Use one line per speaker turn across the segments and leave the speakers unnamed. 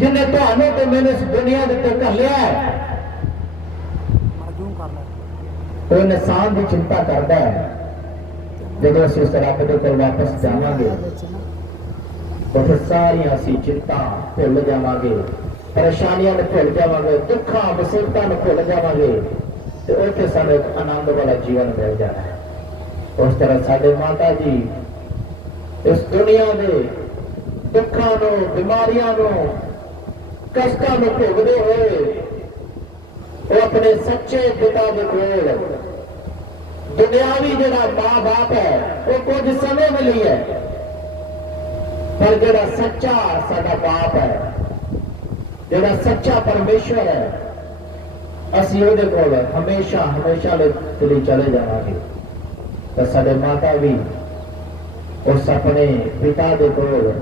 ਜਿਨੇ ਤੁਹਾਨੂੰ ਤੇ ਮੈਨੂੰ ਇਸ ਦੁਨੀਆ ਦੇ ਉੱਤੇ ਘੱਲਿਆ ਹੈ
ਮਰਜੂ ਕਰ ਲੈ
ਉਹ ਇਨਸਾਨ ਦੀ ਚਿੰਤਾ ਕਰਦਾ ਹੈ ਜਦੋਂ ਅਸੀਂ ਉਸ ਰੱਬ ਦੇ ਕੋਲ ਵਾਪਸ ਜਾਵਾਂਗੇ
ਵਿੱਚ ਨਾ
ਉੱਥੇ ਸਾਰੀਆਂ ਅਸੀਂ ਚਿੰਤਾ ਭੁੱਲ ਜਾਵਾਂਗੇ ਪਰੇਸ਼ਾਨੀਆਂ ਨੂੰ ਭੁੱਲ ਜਾਵਾਂਗੇ ਦੁੱਖਾਂ ਮੁਸੀਬਤਾਂ ਨੂੰ ਭੁੱਲ ਜਾਵਾਂਗੇ ਤੇ ਉੱਥੇ ਸਾਨੂੰ ਇੱਕ ਆਨੰਦ ਵਾਲਾ ਜੀਵਨ ਮਿਲ ਜਾਣਾ ਹੈ ਉਸ ਤਰ੍ਹਾਂ ਸਾਡੇ ਮਾਤਾ ਜੀ ਇਸ ਦੁਨੀਆ ਦੇ ਦੁੱਖਾਂ ਨੂੰ ਬਿਮਾਰੀਆਂ ਨੂੰ ਕਸ਼ਟਾਂ ਨੂੰ ਭੋਗਦੇ ਹੋਏ, ਉਹ ਆਪਣੇ ਸੱਚੇ ਪਿਤਾ ਦੇ ਕੋਲ। ਦੁਨਿਆਵੀ ਜਿਹੜਾ ਮਾਂ ਬਾਪ ਹੈ, ਉਹ ਕੁਝ ਸਮੇਂ ਮਿਲੀ ਹੈ। ਪਰ ਜਿਹੜਾ ਸੱਚਾ ਸਾਡਾ ਬਾਪ ਹੈ, ਜਿਹੜਾ ਸੱਚਾ ਪਰਮੇਸ਼ਰ ਹੈ, ਅਸੀਂ ਉਹਦੇ ਕੋਲ ਹਮੇਸ਼ਾ ਹਮੇਸ਼ਾ ਲਈ ਚਲੇ ਜਾਵਾਂਗੇ। ਤਾਂ ਸਾਡੇ ਮਾਤਾ ਵੀ ਉਸ ਆਪਣੇ ਪਿਤਾ ਦੇ ਕੋਲ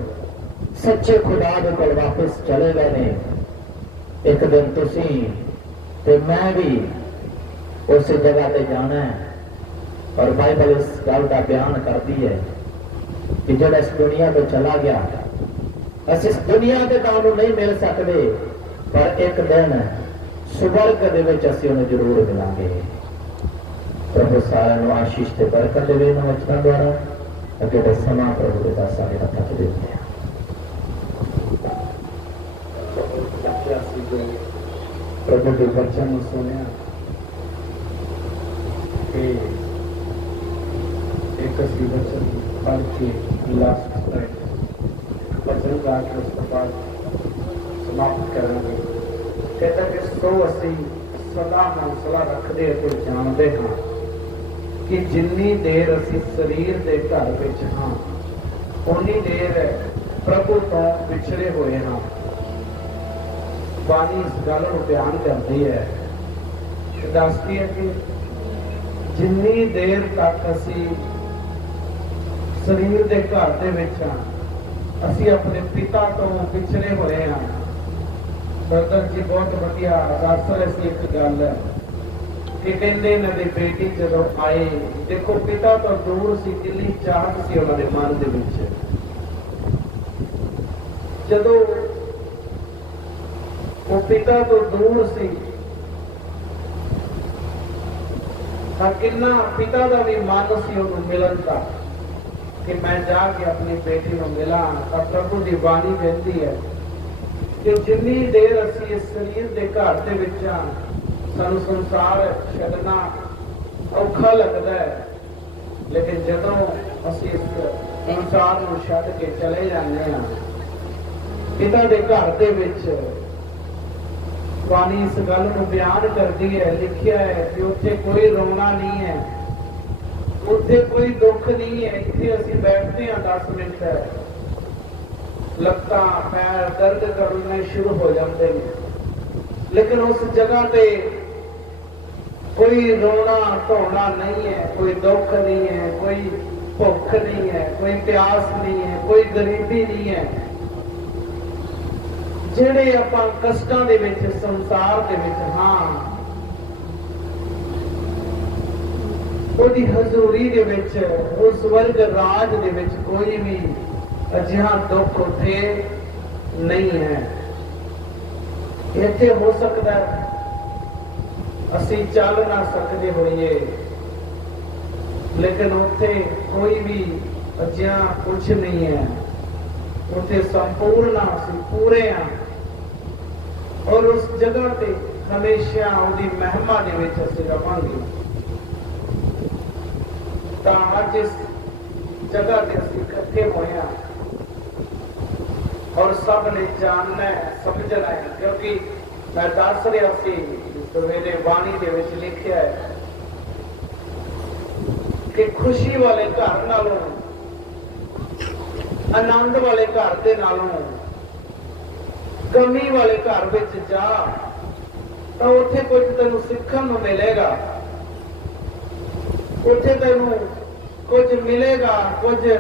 ਸੱਚੇ ਖੁਦਾ ਦੇ ਕੋਲ ਵਾਪਸ ਚਲੇ ਗਏ ਨੇ। ਇੱਕ ਦਿਨ ਤੁਸੀਂ ਤੇ ਮੈਂ ਵੀ ਉਸੇ ਜਗ੍ਹਾ ਤੇ ਜਾਣਾ ਹੈ ਔਰ ਬਾਈਬਲ ਇਸ ਗੱਲ ਦਾ ਬਿਆਨ ਕਰਦੀ ਹੈ ਕਿ ਜਿਹੜਾ ਇਸ ਦੁਨੀਆ ਤੋਂ ਚਲਾ ਗਿਆ, ਅਸੀਂ ਇਸ ਦੁਨੀਆ ਦੇ ਤਾਂ ਉਹਨੂੰ ਨਹੀਂ ਮਿਲ ਸਕਦੇ, ਪਰ ਇੱਕ ਦਿਨ ਸੁਵਰਗ ਦੇ ਵਿੱਚ ਅਸੀਂ ਉਹਨੂੰ ਜ਼ਰੂਰ ਮਿਲਾਂਗੇ। ਪ੍ਰਭੂ ਸਾਰਿਆਂ ਨੂੰ ਆਸ਼ੀਸ਼ ਤੇ ਬਰਕਤ ਦੇਵੇ ਇਹਨਾਂ ਵਚਨਾਂ ਦੁਆਰਾ। ਅੱਗੇ ਦਾ ਸਮਾਂ ਪ੍ਰਭੂ ਦੇ ਦਾਸਾਂ ਦੇ ਹੱਥਾਂ 'ਚ ਦਿੰਦੇ ਹਾਂ
ਅਸੀਂ ਜੋ ਪ੍ਰਭੂ ਦੇ ਵਚਨ ਨੂੰ ਸੁਣਿਆ ਕਿ ਇੱਕ ਅਸੀਂ ਵਚਨ ਪੜ੍ਹ ਕੇ ਲਾਸਟ ਤੱਕ ਵਚਨ ਦਾ ਉਸ ਤੋਂ ਬਾਅਦ ਸਮਾਪਤ ਕਰਾਂਗੇ। ਕਹਿੰਦਾ ਕਿ ਸੋ ਅਸੀਂ ਸਦਾ ਹੌਸਲਾ ਰੱਖਦੇ ਅਤੇ ਜਾਣਦੇ ਹਾਂ ਕਿ ਜਿੰਨੀ ਦੇਰ ਅਸੀਂ ਸਰੀਰ ਦੇ ਘਰ ਵਿੱਚ ਹਾਂ ਉਨੀ ਦੇਰ ਪ੍ਰਭੂ ਤੋਂ ਵਿਛੜੇ ਹੋਏ ਹਾਂ। ਬਾਣੀ ਇਸ ਗੱਲ ਨੂੰ ਬਿਆਨ ਕਰਦੀ ਹੈ ਦੱਸਦੀ ਹੈ ਕਿ ਜਿੰਨੀ ਦੇਰ ਤੱਕ ਅਸੀਂ ਸਰੀਰ ਦੇ ਘਰ ਦੇ ਵਿੱਚ ਹਾਂ, ਅਸੀਂ ਆਪਣੇ ਪਿਤਾ ਤੋਂ ਵਿਛੜੇ ਹੋਏ ਹਾਂ। ਬਰਦਰ ਜੀ, ਬਹੁਤ ਵਧੀਆ, ਦੱਸ ਰਹੇ ਸੀ ਇੱਕ ਗੱਲ ਕਿ ਕਹਿੰਦੇ ਇਹਨਾਂ ਦੀ ਬੇਟੀ ਜਦੋਂ ਆਏ, ਦੇਖੋ ਪਿਤਾ ਤੋਂ ਦੂਰ ਸੀ, ਕਿੰਨੀ ਚਾਹਤ ਸੀ ਉਹਨਾਂ ਦੇ ਮਨ ਦੇ ਵਿੱਚ। ਜਦੋਂ ਉਹ ਪਿਤਾ ਤੋਂ ਦੂਰ ਸੀ। ਤਾਂ ਕਿੰਨਾ ਪਿਤਾ ਦਾ ਵੀ ਮਨ ਸੀ ਉਹਨੂੰ ਮਿਲਣ ਦਾ ਕਿ ਮੈਂ ਜਾ ਕੇ ਆਪਣੀ ਬੇਟੀ ਨੂੰ ਮਿਲਾਂ। ਤਾਂ ਪ੍ਰਭੂ ਦੀ ਬਾਣੀ ਕਹਿੰਦੀ ਹੈ ਕਿ ਜਿੰਨੀ ਦੇਰ ਅਸੀਂ ਇਸ ਸਰੀਰ ਦੇ ਘਰ ਦੇ ਵਿੱਚ ਹਾਂ, ਸਾਨੂੰ ਸੰਸਾਰ ਛੱਡਣਾ ਔਖਾ ਲੱਗਦਾ ਹੈ। ਲੇਕਿਨ ਜਦੋਂ ਅਸੀਂ ਇਸ ਸੰਸਾਰ ਨੂੰ ਛੱਡ ਕੇ ਚਲੇ ਜਾਂਦੇ ਹਾਂ, ਪਿਤਾ ਦੇ ਘਰ ਦੇ ਵਿੱਚ ਬਾਣੀ ਇਸ ਗੱਲ ਨੂੰ ਬਿਆਨ ਕਰਦੀ ਹੈ, ਲਿਖਿਆ ਹੈ ਕਿ ਉੱਥੇ ਕੋਈ ਰੋਣਾ ਨਹੀਂ ਹੈ। ਉੱਥੇ ਕੋਈ ਦੁੱਖ ਨਹੀਂ ਹੈ। ਇੱਥੇ ਅਸੀਂ ਬੈਠਦੇ ਹਾਂ 10 ਮਿੰਟ। ਲੱਤਾਂ, ਪੈਰ ਦਰਦ ਕਰਨੇ ਸ਼ੁਰੂ ਹੋ ਜਾਂਦੇ ਨੇ। ਲੇਕਿਨ ਉਸ ਜਗ੍ਹਾ ਤੇ ਕੋਈ ਰੋਣਾ, ਧੋਣਾ ਨਹੀਂ ਹੈ। ਕੋਈ ਦੁੱਖ ਨਹੀਂ ਹੈ, ਕੋਈ ਭੁੱਖ ਨਹੀਂ ਹੈ, ਕੋਈ ਪਿਆਸ ਨਹੀਂ ਹੈ, ਕੋਈ ਗਰੀਬੀ ਨਹੀਂ ਹੈ। ਜਿਹੜੇ ਆਪਾਂ ਕਸ਼ਟਾਂ ਦੇ ਵਿੱਚ, ਸੰਸਾਰ ਦੇ ਵਿੱਚ, ਹਾਂ। ਉਹਦੀ ਹਜ਼ੂਰੀ ਦੇ ਵਿੱਚ, ਉਸ ਵਰਗ ਰਾਜ ਦੇ ਵਿੱਚ ਕੋਈ ਵੀ ਅਜਿਹਾ ਦੁੱਖ ਉੱਥੇ ਨਹੀਂ ਹੈ। ਇੱਥੇ ਹੋ ਸਕਦਾ ਅਸੀਂ ਚੱਲ ਨਾ ਸਕਦੇ ਹੋਈਏ। ਲੇਕਿਨ ਉੱਥੇ ਕੋਈ ਵੀ ਅਜਿਹਾ ਕੁਝ ਨਹੀਂ ਹੈ। ਉੱਥੇ ਸੰਪੂਰਨ ਅਸੀਂ ਪੂਰੇ ਹਾਂ ਔਰ ਉਸ ਜਗ੍ਹਾ ਤੇ ਹਮੇਸ਼ਾ ਉਹਦੀ ਮਹਿਮਾ ਦੇ ਵਿੱਚ ਅਸੀਂ ਰਵਾਂਗੇ। ਤਾਂ ਅੱਜ ਇਸ ਜਗ੍ਹਾ ਤੇ ਅਸੀਂ ਇਕੱਠੇ ਹੋਏ ਹਾਂ। ਔਰ ਸਭ ਨੇ ਜਾਣਨਾ ਹੈ, ਸਮਝਣਾ ਹੈ, ਕਿਉਂਕਿ ਮੈਂ ਦੱਸ ਰਿਹਾ ਸੀ ਸਵੇਰੇ ਬਾਣੀ ਦੇ ਵਿੱਚ ਲਿਖਿਆ ਹੈ ਕਿ ਖੁਸ਼ੀ ਵਾਲੇ ਘਰ ਨਾਲੋਂ, ਆਨੰਦ ਵਾਲੇ ਘਰ ਦੇ ਨਾਲੋਂ ਕਮੀ ਵਾਲੇ ਘਰ ਵਿੱਚ ਜਾ, ਤਾਂ ਉੱਥੇ ਕੁਝ ਤੈਨੂੰ ਸਿੱਖਣ ਨੂੰ ਮਿਲੇਗਾ। ਉੱਥੇ ਤੈਨੂੰ ਕੁਝ ਮਿਲੇਗਾ, ਕੁਝ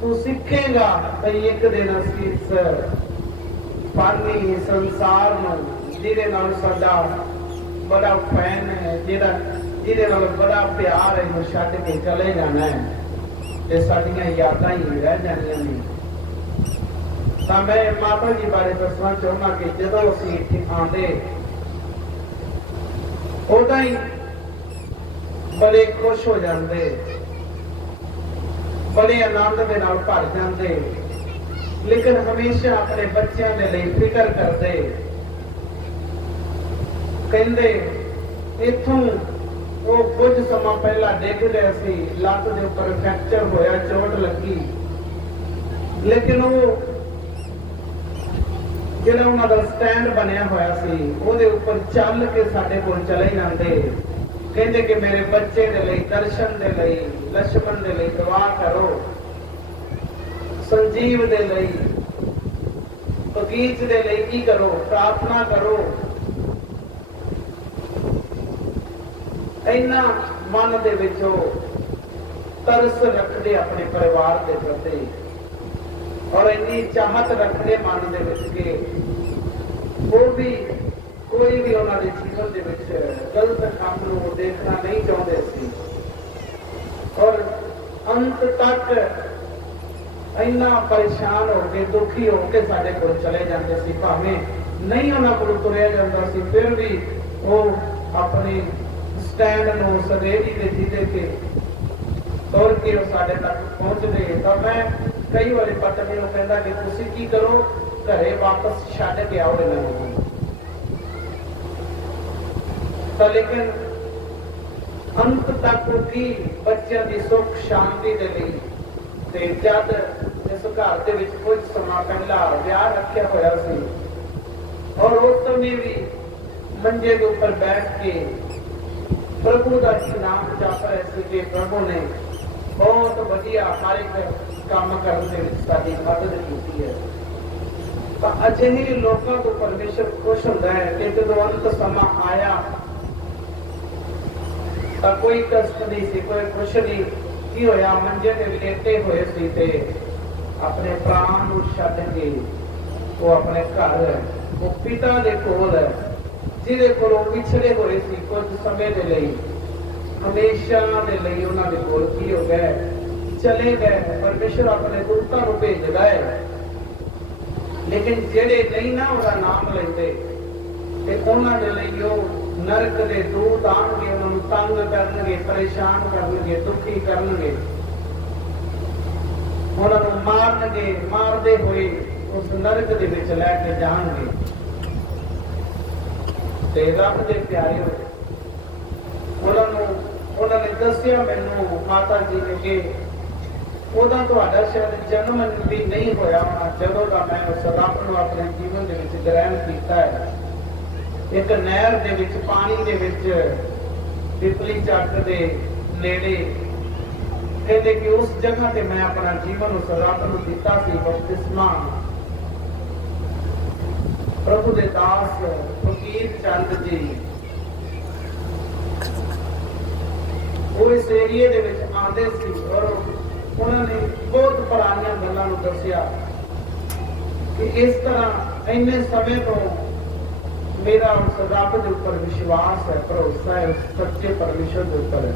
ਤੂੰ ਸਿੱਖੇਗਾ। ਭਈ ਇੱਕ ਦਿਨ ਅਸੀਂ ਇਸ ਪਾਣੀ ਸੰਸਾਰ ਨੂੰ ਜਿਹਦੇ ਨਾਲ ਸਾਡਾ ਬੜਾ ਫੈਨ ਹੈ ਜਿਹੜਾ ਜਿਹਦੇ ਨਾਲ ਬੜਾ ਪਿਆਰ ਹੈ ਨੂੰ ਛੱਡ ਕੇ ਚਲੇ ਜਾਣਾ ਹੈ। ਤੇ ਸਾਡੀਆਂ ਯਾਦਾਂ ਹੀ ਰਹਿ ਜਾਣੀਆਂ ਨੇ। ਤਾਂ ਮੈਂ ਮਾਤਾ ਜੀ ਬਾਰੇ ਦੱਸਣਾ ਚਾਹੁੰਦਾ ਕਿ ਜਦੋਂ ਅਸੀਂ ਇੱਥੇ ਆਉਂਦੇ, ਉਦਾਂ ਹੀ ਬੜੇ ਖੁਸ਼ ਹੋ ਜਾਂਦੇ, ਬੜੇ ਆਨੰਦ ਦੇ ਨਾਲ ਭਰ ਜਾਂਦੇ, ਲੇਕਿਨ ਹਮੇਸ਼ਾ ਆਪਣੇ ਬੱਚਿਆਂ ਦੇ ਲਈ ਫਿਕਰ ਕਰਦੇ। ਕਹਿੰਦੇ, ਇੱਥੋਂ ਉਹ ਕੁਝ ਸਮਾਂ ਪਹਿਲਾਂ ਡਿੱਗ ਗਏ ਸੀ, ਲੱਤ ਦੇ ਉੱਪਰ ਫ੍ਰੈਕਚਰ ਹੋਇਆ, ਚੋਟ ਲੱਗੀ। ਲੇਕਿਨ ਉਹ ਜਿਹੜਾ ਉਹਨਾਂ ਦਾ ਸਟੈਂਡ ਬਣਿਆ ਹੋਇਆ ਸੀ, ਉਹਦੇ ਉੱਪਰ ਚੱਲ ਕੇ ਸਾਡੇ ਕੋਲ ਚਲੇ ਜਾਂਦੇ। ਕਹਿੰਦੇ ਕਿ ਮੇਰੇ ਬੱਚੇ ਦੇ ਲਈ, ਦਰਸ਼ਨ ਦੇ ਲਈ ਲక్ష్మణ ਦੇ ਲਈ ਦੁਆ ਕਰੋ। ਸੰਜੀਵ ਦੇ ਲਈ, ਬਗੀਚ ਦੇ ਲਈ ਕੀ ਕਰੋ? ਪ੍ਰਾਰਥਨਾ ਕਰੋ। ਇੰਨਾ ਮਨ ਦੇ ਵਿੱਚੋਂ ਤਰਸ ਰੱਖਦੇ ਆਪਣੇ ਪਰਿਵਾਰ ਦੇ ਪ੍ਰਤੀ। ਔਰ ਇੰਨੀ ਚਾਹਤ ਰੱਖਦੇ ਮਨ ਦੇ ਵਿੱਚ ਕਿ ਉਹ ਵੀ ਕੋਈ ਵੀ ਉਹਨਾਂ ਦੇ ਜੀਵਨ ਦੇ ਵਿੱਚ ਗਲਤ ਕੰਮ ਨੂੰ ਦੇਖਣਾ ਨਹੀਂ ਚਾਹੁੰਦੇ ਸੀ। ਔਰ ਅੰਤ ਤੱਕ ਇੰਨਾ ਪਰੇਸ਼ਾਨ ਹੋ ਕੇ, ਦੁਖੀ ਹੋ ਕੇ ਸਾਡੇ ਕੋਲ ਚਲੇ ਜਾਂਦੇ ਸੀ। ਭਾਵੇਂ ਨਹੀਂ ਉਹਨਾਂ ਕੋਲ ਤੁਰਿਆ ਜਾਂਦਾ ਸੀ, ਫਿਰ ਵੀ ਉਹ ਆਪਣੇ ਸਟੈਂਡ ਨੂੰ ਸਵੇਰੀ ਦੇ ਜਿਹਦੇ ਤੇ ਤੁਰ ਕੇ ਉਹ ਸਾਡੇ ਤੱਕ ਪਹੁੰਚਦੇ। ਤਾਂ ਮੈਂ ਕਈ ਵਾਰੀ ਪਤਨੀ ਨੂੰ ਕਹਿੰਦਾ ਕਿ ਤੁਸੀਂ ਕੀ ਕਰੋ, ਘਰੇ ਵਾਪਸ ਛੱਡ ਕੇ ਆਓ ਇਹਨਾਂ ਨੂੰ। ਤਾਂ ਲੇਕਿਨ ਅੰਤ ਤੱਕ ਉਹ ਕੀ ਬੱਚਿਆਂ ਦੀ ਸੁੱਖ, ਸ਼ਾਂਤੀ ਦੇ ਲਈ ਤੇ ਜਦ ਇਸ ਘਰ ਦੇ ਵਿੱਚ ਕੁਝ ਸਮਾਂ ਪਹਿਲਾਂ ਵਿਆਹ ਰੱਖਿਆ ਹੋਇਆ ਸੀ, ਔਰ ਉਸ ਸਮੇਂ ਵੀ ਮੰਜੇ ਦੇ ਉੱਪਰ ਬੈਠ ਕੇ ਪ੍ਰਭੂ ਦਾ ਨਾਮ ਜਪ ਰਹੇ ਸੀ ਕਿ ਪ੍ਰਭੂ ਨੇ ਬਹੁਤ ਵਧੀਆ ਹਰ ਇੱਕ ਕੰਮ ਕਰਨ ਦੇ ਵਿੱਚ ਸਾਡੀ ਮਦਦ ਕੀਤੀ ਹੈ ਤਾਂ ਅਜਿਹੇ ਲੋਕਾਂ ਤੋਂ ਪਰਮੇਸ਼ਰ ਖੁਸ਼ ਹੁੰਦਾ ਹੈ ਕਿ ਜਦੋਂ ਅੰਤ ਸਮਾਂ ਆਇਆ ਤਾਂ ਕੋਈ ਕਸ਼ਟ ਨਹੀਂ ਸੀ ਕੋਈ ਕੁਛ ਨਹੀਂ ਕੀ ਹੋਇਆ ਮੰਜੇ ਤੇ ਲੇਟੇ ਹੋਏ ਸੀ ਤੇ ਆਪਣੇ ਪ੍ਰਾਣ ਨੂੰ ਛੱਡ ਕੇ ਉਹ ਆਪਣੇ ਘਰ ਉਹ ਪਿਤਾ ਦੇ ਕੋਲ ਜਿਹਦੇ ਕੋਲੋਂ ਵਿਛੜੇ ਹੋਏ ਸੀ ਕੁਝ ਸਮੇਂ ਦੇ ਲਈ ਹਮੇਸ਼ਾ ਦੇ ਲਈ ਉਹਨਾਂ ਦੇ ਕੋਲ ਕੀ ਹੋ ਗਏ ਚਲੇ ਗਏ, ਪਰਮੇਸ਼ਰ ਆਪਣੇ ਦੂਤਾਂ ਨੂੰ ਭੇਜਦਾ ਹੈ ਲੇਕਿਨ ਜਿਹੜੇ ਨਹੀਂ ਨਾ ਉਹਦਾ ਨਾਮ ਲੈਂਦੇ, ਤੇ ਉਹਨਾਂ ਦੇ ਲਈ ਉਹ ਨਰਕ ਦੇ ਦੂਤ ਆਣਗੇ ਉਹਨਾਂ ਨੂੰ ਤੰਗ ਕਰਨਗੇ, ਪਰੇਸ਼ਾਨ ਕਰਨਗੇ, ਦੁਖੀ ਕਰਨਗੇ। ਉਹਨਾਂ ਨੂੰ ਮਾਰਨਗੇ, ਮਾਰਦੇ ਹੋਏ ਉਸ ਨਰਕ ਦੇ ਵਿੱਚ ਲੈ ਕੇ ਜਾਣਗੇ। ਤੇ ਰੱਬ ਦੇ ਪਿਆਰੇ ਹੋਏ। ਉਹਨਾਂ ਨੂੰ, ਉਹਨਾਂ ਨੇ ਦੱਸਿਆ ਮੈਨੂੰ, ਮਾਤਾ ਜੀ ਨੇ ਕਿ ਉਹਦਾ ਤੁਹਾਡਾ ਸ਼ਾਇਦ ਜਨਮ ਵੀ ਨਹੀਂ ਹੋਇਆ ਹੋਣਾ, ਜਦੋਂ ਦਾ ਮੈਂ ਉਸ ਰੱਬ ਨੂੰ ਆਪਣੇ ਜੀਵਨ ਦੇ ਵਿੱਚ ਗ੍ਰਹਿਣ ਕੀਤਾ ਹੈ। ਇੱਕ ਨਹਿਰ ਦੇ ਵਿੱਚ, ਪਾਣੀ ਦੇ ਵਿੱਚ ਪਿਪਲੀ ਚੱਕ ਦੇ ਨੇੜੇ। ਕਹਿੰਦੇ ਕਿ ਉਸ ਜਗ੍ਹਾ ਤੇ ਮੈਂ ਆਪਣਾ ਜੀਵਨ ਉਸ ਰੱਬ ਨੂੰ ਦਿੱਤਾ ਸੀ, ਬਪਤਿਸਮਾ। ਪ੍ਰਭੂ ਦੇ ਦਾਸ ਫਕੀਰ ਚੰਦ ਜੀ। ਉਹ ਇਸ ਏਰੀਏ ਦੇ ਵਿੱਚ ਆਉਂਦੇ ਸੀ ਔਰ ਉਹਨਾਂ ਨੇ ਬਹੁਤ ਪੁਰਾਣੀਆਂ ਗੱਲਾਂ ਨੂੰ ਦੱਸਿਆ ਕਿ ਇਸ ਤਰ੍ਹਾਂ ਇੰਨੇ ਸਮੇਂ ਤੋਂ ਮੇਰਾ ਉਸ ਦੇ ਉੱਪਰ ਵਿਸ਼ਵਾਸ ਹੈ, ਭਰੋਸਾ ਹੈ, ਸੱਚੇ ਪਰਮੇਸ਼ਰ ਦੇ ਉੱਪਰ ਹੈ।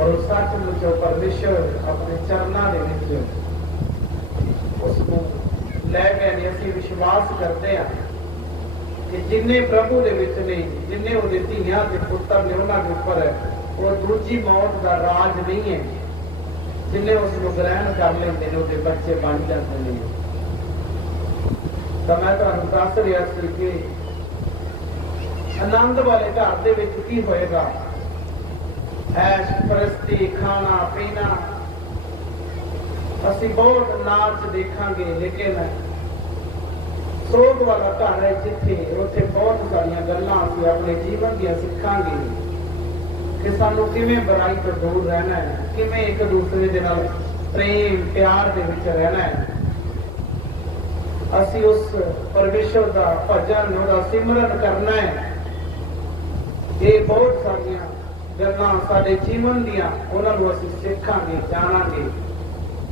ਔਰ ਉਹ ਸੱਚਮੁੱਚ ਉਹ ਪਰਮੇਸ਼ਰ ਆਪਣੇ ਚਰਨਾਂ ਦੇ ਵਿੱਚ ਉਸ ਨੂੰ ਲੈ ਕੇ ਨੇ ਅਸੀਂ ਵਿਸ਼ਵਾਸ ਕਰਦੇ ਹਾਂ ਕਿ ਜਿੰਨੇ ਪ੍ਰਭੂ ਦੇ ਵਿੱਚ ਨੇ, ਜਿੰਨੇ ਉਹਦੇ ਧੀਆਂ ਤੇ ਪੁੱਤਰ ਨੇ, ਉਹਨਾਂ ਦੇ ਉੱਪਰ ਉਹ ਦੂਜੀ ਮੌਤ ਦਾ ਰਾਜ ਨਹੀਂ ਹੈ। ਜਿੰਨੇ ਉਸ ਨੂੰ ਗ੍ਰਹਿਣ ਕਰ ਲੈਂਦੇ ਨੇ, ਉਹਦੇ ਬੱਚੇ ਬਣ ਜਾਂਦੇ ਨੇ। ਤਾਂ ਮੈਂ ਤੁਹਾਨੂੰ ਦੱਸ ਰਿਹਾ ਸੀ ਕਿ ਆਨੰਦ ਵਾਲੇ ਘਰ ਦੇ ਵਿੱਚ ਕੀ ਹੋਏਗਾ? ਐਸ਼, ਪ੍ਰਸਤੀ, ਖਾਣਾ, ਪੀਣਾ। ਅਸੀਂ ਬਹੁਤ ਨਾਚ ਦੇਖਾਂਗੇ, ਲੇਕਿਨ ਸੋਗ ਵਾਲਾ ਘਰ ਹੈ ਜਿੱਥੇ ਉੱਥੇ ਬਹੁਤ ਸਾਰੀਆਂ ਗੱਲਾਂ ਅਸੀਂ ਆਪਣੇ ਜੀਵਨ ਦੀਆਂ ਸਿੱਖਾਂਗੇ। ਕਿ ਸਾਨੂੰ ਕਿਵੇਂ ਬੁਰਾਈ ਤੋਂ ਦੂਰ ਰਹਿਣਾ ਹੈ, ਕਿਵੇਂ ਇੱਕ ਦੂਸਰੇ ਦੇ ਨਾਲ ਪ੍ਰੇਮ, ਪਿਆਰ ਦੇ ਵਿੱਚ ਰਹਿਣਾ ਹੈ। ਅਸੀਂ ਉਸ ਪਰਮੇਸ਼ਰ ਦਾ ਭਜਨ ਉਹਦਾ ਸਿਮਰਨ ਕਰਨਾ ਹੈ। ਇਹ ਬਹੁਤ ਸਾਰੀਆਂ ਗੱਲਾਂ ਸਾਡੇ ਜੀਵਨ ਦੀਆਂ, ਉਹਨਾਂ ਨੂੰ ਅਸੀਂ ਸਿੱਖਾਂਗੇ, ਜਾਣਾਂਗੇ।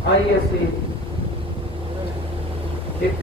ਆਈ ਅਸੀਂ